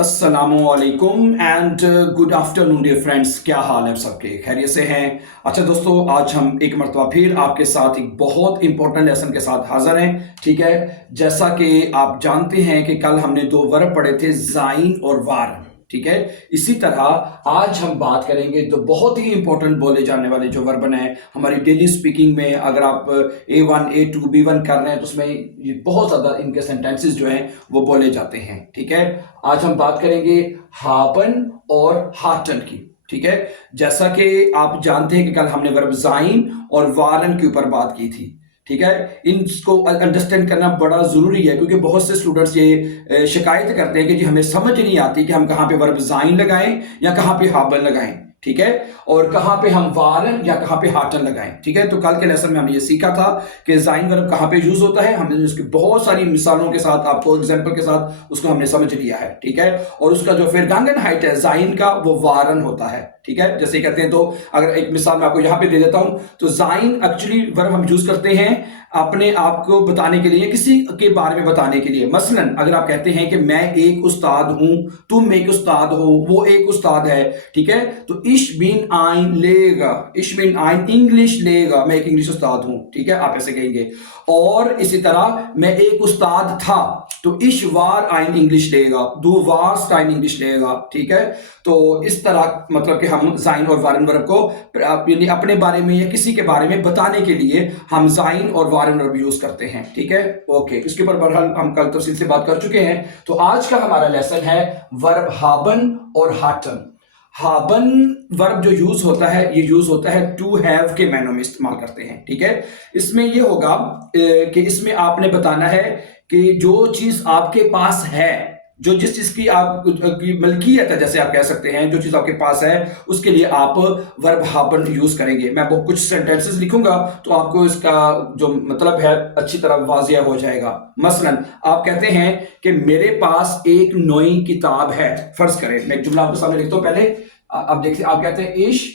अस्सलामुअलैकुम and good afternoon dear friends. क्या हाल है सबके? खैरियत से हैं? अच्छा दोस्तों, आज हम एक मरतबा फिर आपके साथ एक बहुत इंपॉर्टेंट लेसन के साथ हाजिर हैं। ठीक है, जैसा कि आप जानते हैं कि कल हमने दो वर्ब पढ़े थे, ज़ाइन और वार। ठीक है, इसी तरह आज हम बात करेंगे तो बहुत ही इंपॉर्टेंट बोले जाने वाले जो वर्बन है हमारी डेली स्पीकिंग में। अगर आप A1 A2 B1 कर रहे हैं तो उसमें ये बहुत ज़्यादा इनके सेंटेंसेस जो हैं वो बोले जाते हैं। ठीक है, आज हम बात करेंगे हाबन और हाटन की। ठीक है, जैसा कि आप जानते हैं कि कल हमने वर्ब ज़ाइन और वारन के ऊपर बात की थी। ठीक है, इनको अंडरस्टैंड करना बड़ा ज़रूरी है क्योंकि बहुत से स्टूडेंट्स ये शिकायत करते हैं कि जी हमें समझ नहीं आती कि हम कहाँ पे वर्ब ज़ाइन लगाएं या कहाँ पे हाबन लगाएं। ठीक है, और कहाँ पे हम वारन या कहाँ पे हाटन लगाएं। ठीक है, तो कल के लेसन में हमने ये सीखा था कि ज़ाइन वर्ब कहाँ पे यूज होता है। हमने उसकी बहुत सारी मिसालों के साथ, आपको एग्जांपल के साथ उसको हमने समझ लिया है। ठीक है, और उसका जो फिरगांगन हाइट है ज़ाइन का वो वारन होता है। ठीक है, जैसे कहते हैं, तो अगर एक मिसाल मैं आपको यहाँ पे दे देता हूं तो ज़ाइन एक्चुअली वर्ब हम यूज करते हैं अपने आप को बताने के लिए, किसी के बारे में बताने के लिए। मसलन अगर आप कहते हैं कि मैं एक उस्ताद हूं, तुम एक उस्ताद हो, वो एक उस्ताद है। ठीक है, तो इश बिन आइन लेगा, इश बिन आइन इंग्लिश लेगा, मैं एक इंग्लिश उस्ताद हूं। ठीक है, आप ऐसे कहेंगे। और इसी तरह मैं एक उस्ताद था तो इश वार आइन इंग्लिश लेगा, दो वार्स आइन इंग्लिश लेगा। ठीक है, तो इस तरह मतलब कि हम ज़ाइन और वारन वर्ब को यानी अपने बारे में या किसी के बारे में बताने के लिए हम ज़ाइन और वारन वर्ब यूज करते हैं। ठीक है, ओके, इसके ऊपर बहरहाल हम कल तफसील से बात कर चुके हैं। तो आज का हमारा लेसन है वर्ब हाबन और हाटन। हाबन वर्ब जो यूज होता है ये यूज होता है टू हैव के मैनों में इस्तेमाल करते हैं। ठीक है, इसमें ये होगा कि इसमें आपने बताना है कि जो चीज आपके पास है, जो जिस चीज की आप की मलकियत है, जैसे आप कह सकते हैं जो चीज आपके पास है उसके लिए आप वर्ब हाबन यूज करेंगे। मैं वो कुछ सेंटेंसेस लिखूंगा तो आपको इसका जो मतलब है अच्छी तरह वाजिया हो जाएगा। मसलन आप कहते हैं कि मेरे पास एक नई किताब है। फर्ज करें, मैं एक जुमला आपके सामने लिखता हूं। पहले आप देखिए, आप कहते हैं इश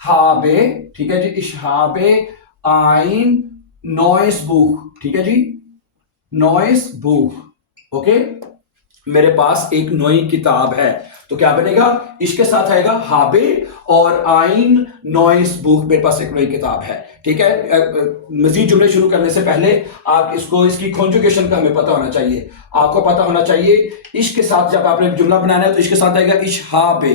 हाबे, ठीक है जी, इश हाबे आइन नॉइस बुक। ठीक है जी, नॉइस बुक। ओके, मेरे पास एक नई किताब है तो क्या बनेगा? इसके साथ आएगा हाबे और आइन नॉइस बुक, मेरे पास एक नई किताब है। ठीक है, मजीद जुमले शुरू करने से पहले आप इसको, इसकी कॉन्जुगेशन का हमें पता होना चाहिए। आपको पता होना चाहिए इश्क के साथ जब आपने जुमला बनाना है तो इसके साथ आएगा इश हाबे,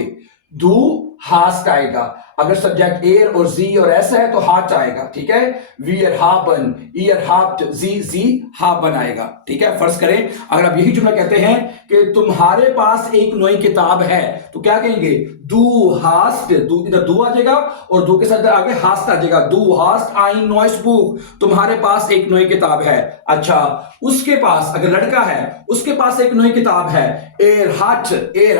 दू हास्ट आएगा। अगर सब्जेक्ट एर और जी और ऐसा है तो हाट आएगा। ठीक है, वीयर हाबन, ईयर हाप्ट, जी हाबन आएगा। ठीक है, फर्ज करें अगर आप यही जुमला कहते हैं कि तुम्हारे पास एक नई किताब है तो क्या कहेंगे? दू हास्ट, दू इधर दू आ जाएगा और दू के साथ आगे हास्ट आ जाएगा। दू हास्ट आइन नॉइस बुक, तुम्हारे पास एक नई किताब है। अच्छा, उसके पास अगर लड़का है उसके पास एक नई किताब है। एर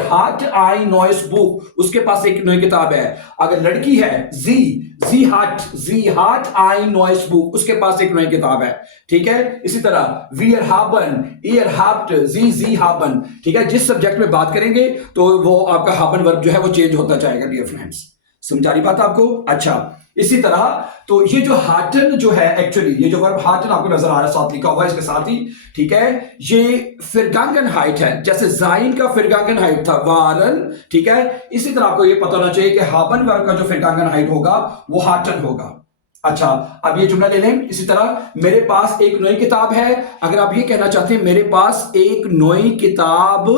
हाट आइन नॉइस बुक, उसके पास एक नई किताब है। अगर लड़की है जी हाट आई नॉइस बुक, उसके पास एक नई किताब है। ठीक है, इसी तरह वीयर हाबन, ईयर हाप्ट, जी हाबन। ठीक है, जिस सब्जेक्ट में बात करेंगे तो वो आपका हाबन वर्ब जो है वो चेंज होता जाएगा। डियर फ्रेंड्स, समझा रही बात आपको? अच्छा, इसी तरह तो ये जो हाटन जो है, एक्चुअली ये जो वर्ब हाटन आपको नजर आ रहा है साथ लिखा हुआ है इसके साथ ही। ठीक है, ये फिरगांगन हाइट है, जैसे ज़ाइन का फिरगांगन हाइट था वारन। ठीक है, इसी तरह आपको ये पता होना चाहिए कि हाबन वर्ब का जो फिरगांगन हाइट होगा वो हाटन होगा। अच्छा, अब ये जुमला ले लें। इसी तरह मेरे पास एक नई किताब है, अगर आप ये कहना चाहते हैं मेरे पास एक नई किताब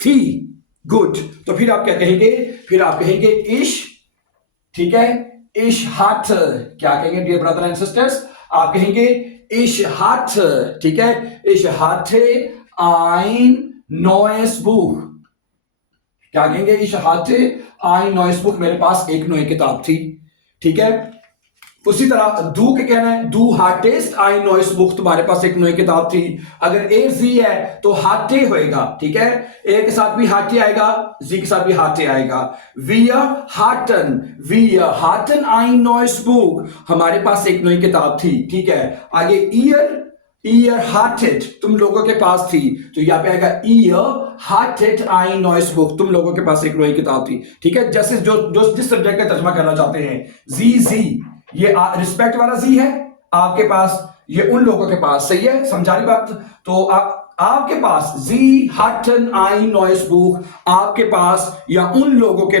थी, गुड, तो फिर आप क्या कहेंगे? फिर आप कहेंगे इश, ठीक है, इश हाट, क्या कहेंगे डियर ब्रदर एंड सिस्टर्स? आप कहेंगे इश हाट। ठीक है, इश हाटे आइन नॉइस बुक, क्या कहेंगे? इश हाटे आइन नॉइस बुक, मेरे पास एक नई किताब थी। ठीक है, उसी तरह दू के कहना है दू हाटेस्ट आई नॉइस बुक, तुम्हारे पास एक नई किताब थी। अगर ए जी है तो हाटे होएगा। ठीक है, ए के साथ भी हाटे आएगा, जी के साथ भी हाटे आएगा। वी हाटन आई नॉइस बुक, हमारे पास एक नई किताब थी। ठीक है, आगे ईयर हार्टेड, तुम लोगों के पास थी, तो यहां पे आएगा ईयर हार्टेड आई नॉइस बुक, तुम लोगों के पास एक नई किताब थी। ठीक है, जैसे जो जिस सब्जेक्ट का तर्जमा करना चाहते हैं, जी ये रिस्पेक्ट वाला जी है आपके पास, ये उन लोगों के पास, सही है, समझा रही बात? तो आप आपके पास जी hatten ein neues Buch, आपके पास या उन लोगों के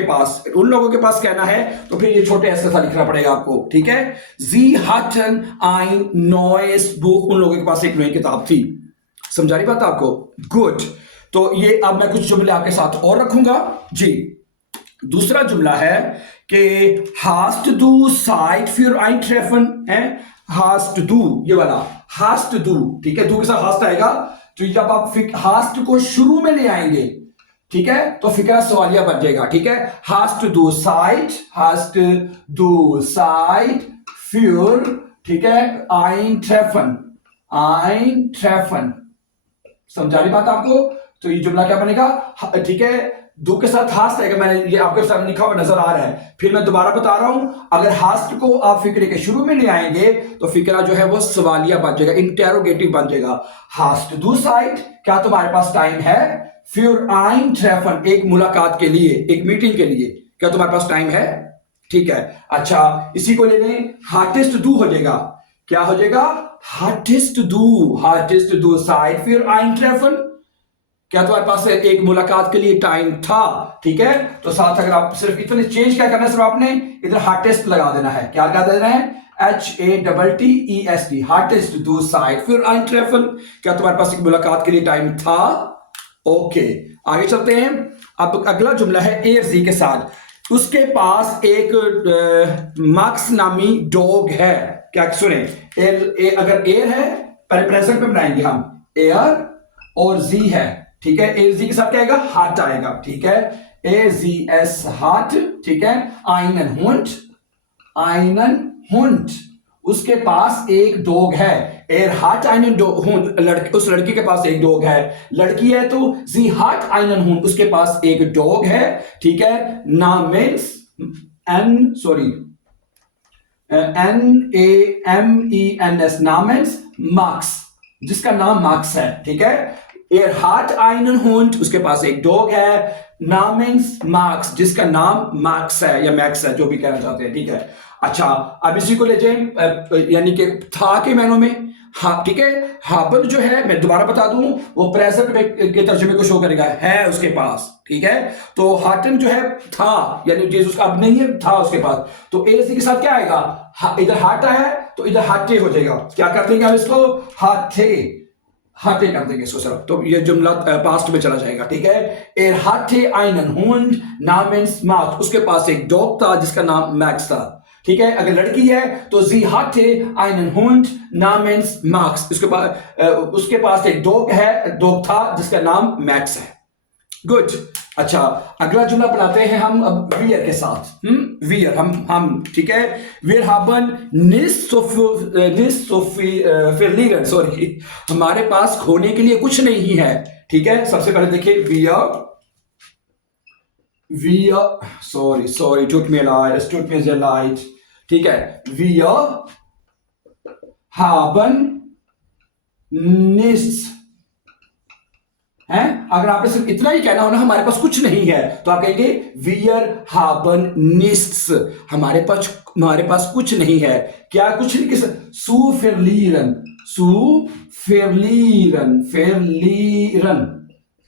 पास कहना है तो फिर ये छोटे ऐसे सा लिखना पड़ेगा आपको, ठीक है। जी hatten ein neues Buch, उन लोगों के पास एक नई किताब थी। समझा रही बात आपको? गुड। तो ये अब मैं कुछ जुमले आपके साथ और रखूंगा जी। दूसरा जुमला है कि hast du Zeit für ein Treffen है। hast du, ये वाला hast du, ठीक है, du के साथ hast आएगा। तो जब आप hast को शुरू में ले आएंगे, ठीक है, तो फिक्रा सवालिया बन जाएगा, ठीक है। hast du Zeit für, ठीक है, ein Treffen। समझा रही बात आपको? तो ये जुमला क्या बनेगा, ठीक है, दो के साथ हास्ट आएगा। मैंने ये आपके सामने लिखा हुआ नजर आ रहा है, फिर मैं दोबारा बता रहा हूं। अगर हास्ट को आप फिक्रे के शुरू में ले आएंगे तो फिक्रा जो है वो सवालिया बन जाएगा, इंटेरोगेटिव बन जाएगा। हास्ट दू साइड, क्या तुम्हारे पास टाइम है? फिर आइन ट्रेफन, एक मुलाकात के लिए, एक मीटिंग के लिए, क्या तुम्हारे पास टाइम है? ठीक है, अच्छा, इसी को ले लें, हार्टेस्ट डू हो जाएगा। क्या हो जाएगा? हार्टेस्ट डू साइड फिर आइन ट्रेफन, क्या तुम्हारे पास एक मुलाकात के लिए टाइम था? ठीक है, तो साथ अगर आप सिर्फ इतने चेंज क्या करना है, सिर्फ आपने इधर हार्टेस्ट लगा देना है। क्या लगा देना है? HATTEST, हार्टेस्ट डू साइड फिर आइन ट्रेफन, क्या तुम्हारे पास एक मुलाकात के लिए टाइम था? ओके, आगे चलते हैं। अब अगला जुमला है एयर जी के साथ। उसके पास एक मार्क्स नामी डॉग है। क्या सुने, अगर एयर है पहले प्रेजेंट में बनाएंगे हम, एयर और जी है, ठीक है। ए जी के साथ क्या आएगा? हार्ट आएगा, ठीक है। AZS हार्ट, ठीक है। आइनन हुंड, उसके पास एक डॉग है। एर हार्ट आइनन हुंड, उस लड़की के पास एक डॉग है। लड़की है तो जी हार्ट आइनन हुंड, उसके पास एक डॉग है, ठीक है। नामेंस NAMENS, नामेंस मार्क्स, जिसका नाम मार्क्स है, ठीक है। Er hat einen Hund, उसके पास एक डॉग है। namens Max, जिसका नाम मार्क्स है या मैक्स है, जो भी कहना चाहते हैं, ठीक है। अच्छा, अब इसी को ले जाए, यानी कि था के मैनों में, हाँ, ठीक है। हाबन जो है, मैं दोबारा बता दूं, वो प्रेजेंट के तर्जुमे को शो करेगा, है उसके पास, ठीक है। तो हाटन जो है था, यानी जीसस अब नहीं है, था उसके पास, तो एसी के साथ क्या आएगा? इधर हाट आया है तो इधर हाटे हो जाएगा। क्या कर देंगे हम इसको? हाटे कर देंगे इसको सिर्फ, तो ये जुमला पास्ट में चला जाएगा, ठीक है। एर हाटे आइनन हुंड नामेंस मार्क्स, उसके पास एक डॉग था जिसका नाम मैक्स था, ठीक है। अगर लड़की है तो जी हाटे आइनन हुंड नामेंस मार्क्स, उसके पास एक डॉग था जिसका नाम मैक्स है। गुड। अच्छा, अगला जुमला बनाते हैं हम अब वियर के साथ। वियर, हम ठीक है। Wear haben nicht so viel, sorry, हमारे पास खोने के लिए कुछ नहीं है, ठीक है। सबसे पहले देखिए wir, sorry, tut mir sehr leid, ठीक है। Wir haben nichts है। अगर आपने सिर्फ इतना ही कहना हो ना, हमारे पास कुछ नहीं है, तो आप कहेंगे wir haben nichts, हमारे पास कुछ नहीं है। क्या कुछ नहीं? किस? zu verlieren,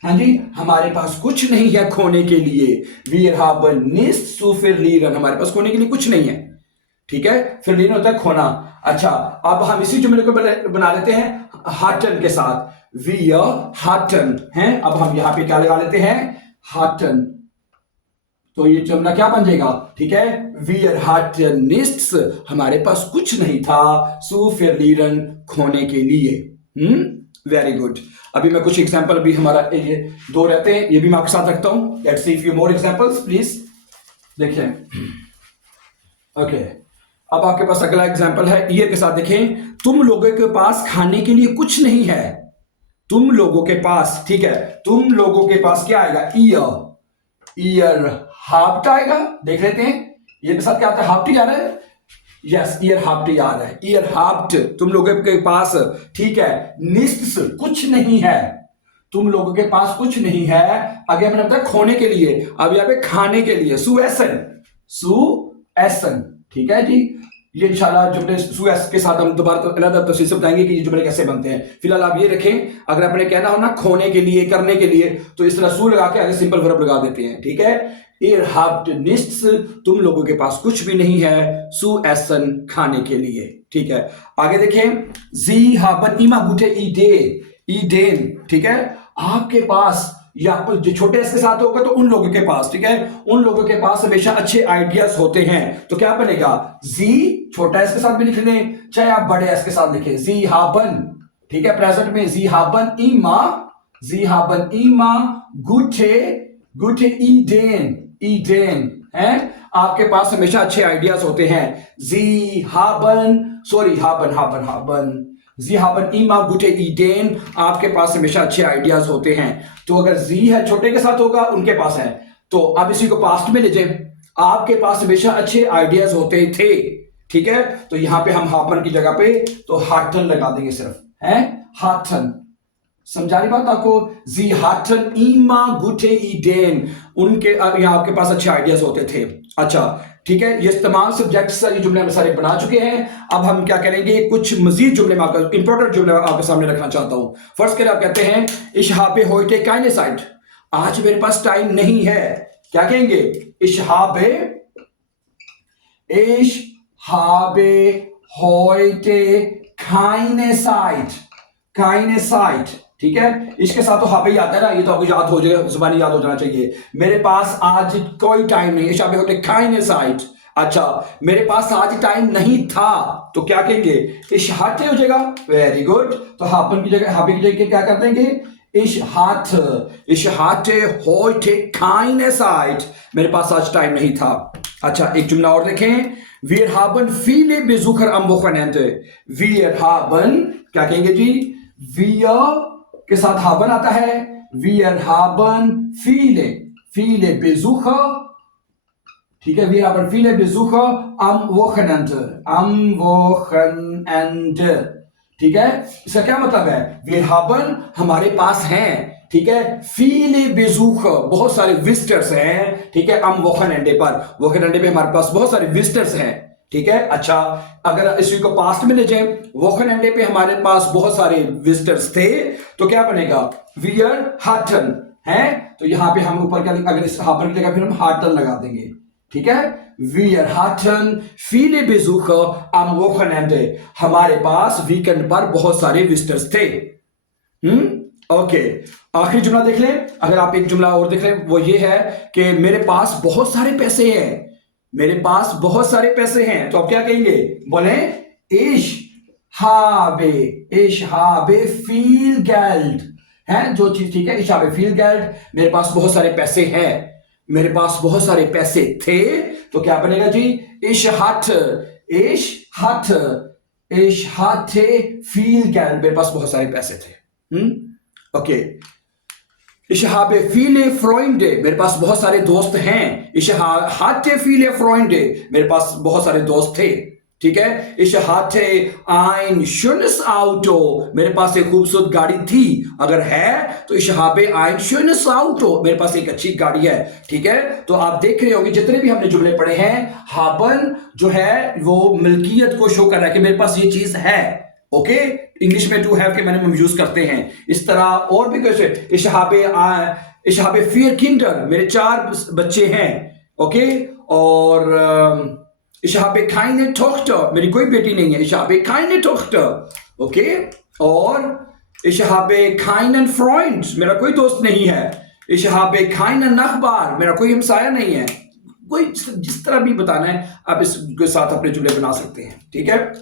हाँ जी, हमारे पास कुछ नहीं है खोने के लिए। wir haben nichts zu verlieren, हमारे पास खोने के लिए कुछ नहीं है, ठीक है। verlieren होता है खोना। अच्छा, अब हम इसी जुमले को बना लेते हैं हाटन के साथ। wir hatten हैं, अब हम यहां पे क्या लगा लेते हैं? hatten, तो ये जुमला क्या बन जाएगा? ठीक है, wir hatten nichts, हमारे पास कुछ नहीं था, zu verlieren, खोने के लिए। Very good. अभी मैं कुछ एग्जांपल, भी हमारा ये दो रहते हैं, ये भी मैं आपके साथ रखता हूं। Let's see few more examples please. देखिए, ओके, अब आपके पास अगला एग्जांपल है ईयर के साथ। देखें, तुम लोगों के पास खाने के लिए कुछ नहीं है। तुम लोगों के पास, ठीक है, तुम लोगों के पास क्या आएगा? ईयर हाफ्ट आएगा। देख लेते हैं, ये के साथ क्या आता है? हाफ्ट ही आ रहा है। यस, ईयर हाफ्ट ही आ रहा है। ईयर हाफ्ट, तुम लोगों के पास, ठीक है। निस्ट्स, कुछ नहीं है, तुम लोगों के पास कुछ नहीं है। आगे मैंने बताया खोने के लिए, अब यहाँ पे खाने के लिए, सुएसन, ठीक है जी। ये इंशाल्लाह जुमले सू एस के साथ हम दोबारा तो अलग तफसील से बताएंगे कि ये जुमले कैसे बनते हैं। फिलहाल आप ये रखें, अगर आपने कहना हो ना खोने के लिए, करने के लिए, तो इस तरह सू लगा के आगे सिंपल वर्ब लगा देते हैं, ठीक है। ihr habt nichts, तुम लोगों के पास कुछ भी नहीं है, zu essen, खाने के लिए, ठीक है। आगे देखें, sie haben immer gute Ideen, ठीक है। आपके पास, या जो छोटे एस के साथ होगा तो उन लोगों के पास, ठीक है, उन लोगों के पास हमेशा अच्छे आइडियाज होते हैं। तो क्या बनेगा, जी छोटा एस के साथ भी लिख लें, चाहे आप बड़े एस के साथ लिखें, जी हाबन, ठीक है। प्रेजेंट में जी हाबन इमा गुटे ईडेन है, आपके पास हमेशा अच्छे आइडियाज होते हैं। जी हाबन इमा गुटे ईडेन, आपके पास हमेशा अच्छे आइडियाज होते हैं। तो अगर जी है छोटे के साथ होगा, उनके पास है, तो अब इसी को पास्ट में ले जाए, आपके पास हमेशा अच्छे आइडियाज होते थे, ठीक है। तो यहां पे हम हाबन की जगह पे तो हाटन लगा देंगे सिर्फ, है हाटन। समझा रही बात आपको, जी हाटन इमा गुटे ईडेन, उनके यहां आपके पास अच्छे आइडियाज होते थे। अच्छा ठीक है, ये तमाम सब्जेक्ट सारे जुमले हम सारे बना चुके हैं। अब हम क्या करेंगे, कुछ मजीद जुमले में आपका इंपॉर्टेंट जुमले आपके सामने रखना चाहता हूं। फर्स्ट के लिए आप कहते हैं इशहाबे होइटे काइने साइड, आज मेरे पास टाइम नहीं है। क्या कहेंगे, इशहाबे होइटे काइने साइड, ठीक है। इसके साथ तो हाबे आता है ना, ये तो आपको याद हो जाएगा, जुबानी याद हो जाना चाहिए। मेरे पास आज कोई टाइम नहीं, इशहाबे होइटे काइने साइड। अच्छा, मेरे पास आज टाइम नहीं था, तो क्या कहेंगे, इशहाते हो जाएगा, वेरी गुड। तो हाबन की जगह, हाबे की जगह क्या कर देंगे, इशहाते होइटे काइने साइड, मेरे पास आज टाइम नहीं था। अच्छा, एक जुमला और देखें, wir haben viele Besucher am Wochenende, wir haben, क्या कहेंगे जी, wir के साथ haben आता है, wir haben viele Besucher, ठीक है, wir haben viele Besucher am Wochenende, ठीक है। इसका क्या मतलब है, wir haben हमारे पास हैं, ठीक है, viele Besucher बहुत सारे विजिटर्स हैं, ठीक है, am Wochenende पर, Wochenende पे हमारे पास बहुत सारे विजिटर्स हैं, ठीक है। अच्छा, अगर इसी को पास्ट में ले जाए, Wochenende पे हमारे पास बहुत सारे विजिटर्स थे, तो क्या बनेगा, wir hatten, है। तो यहां पे हम ऊपर क्या, अगर इस हापर की जगह फिर हम hatten लगा देंगे, ठीक है। Wir hatten viele Besucher am Wochenende, हमारे पास वीकेंड पर बहुत सारे विजिटर्स थे। ओके, आखिरी जुमला देख लें। अगर आप एक जुमला और देख लें, वो ये है कि मेरे पास बहुत सारे पैसे हैं, मेरे पास बहुत सारे पैसे हैं, तो आप क्या कहेंगे, बोले ich habe viel Geld, है जो चीज, ठीक है, ich habe viel Geld, मेरे पास बहुत सारे पैसे हैं, मेरे पास बहुत सारे पैसे थे, तो क्या बनेगा जी, ich hatte viel Geld, मेरे पास बहुत सारे पैसे थे। Okay, ich habe viele Freunde, मेरे पास बहुत सारे दोस्त हैं, ich hatte viele Freunde, मेरे पास बहुत सारे दोस्त थे, ठीक है। ich hatte ein schönes Auto, मेरे पास एक खूबसूरत गाड़ी थी, अगर है तो ich habe ein schönes Auto, मेरे पास एक अच्छी गाड़ी है, ठीक है। तो आप देख रहे होंगे जितने भी हमने जुमले पढ़े हैं, हाबन जो है वो मिल्कियत को शो कर रहा है कि मेरे पास ये चीज है, ओके। इंग्लिश में टू हैव के मैंने हम यूज करते हैं इस तरह, और भी कैसे, ich habe 4 Kinder, मेरे 4 बच्चे हैं, ओके। और ich habe keine Tochter, मेरी कोई बेटी नहीं है, ich habe keine Tochter, okay. और ich habe keinen Freund, मेरा कोई दोस्त नहीं है, ich habe keinen Nachbar, मेरा कोई हमसाया नहीं है। कोई जिस तरह भी बताना है आप इसके साथ अपने जुमले बना सकते हैं, ठीक है।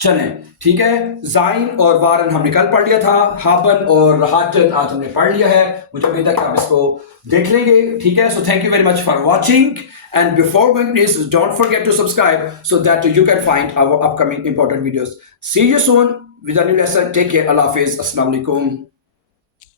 चलें, ठीक है, जाइन और वारन हमने कल पढ़ लिया था, हाबन और हाटन आज हमने पढ़ लिया है। मुझे उम्मीद है कि आप इसको देख लेंगे, ठीक है। So thank you very much for watching, and before going please don't forget to subscribe so that you can find our upcoming important videos. See you soon with a new lesson, take care, अल्लाह हाफिज, अस्सलाम वालेकुम।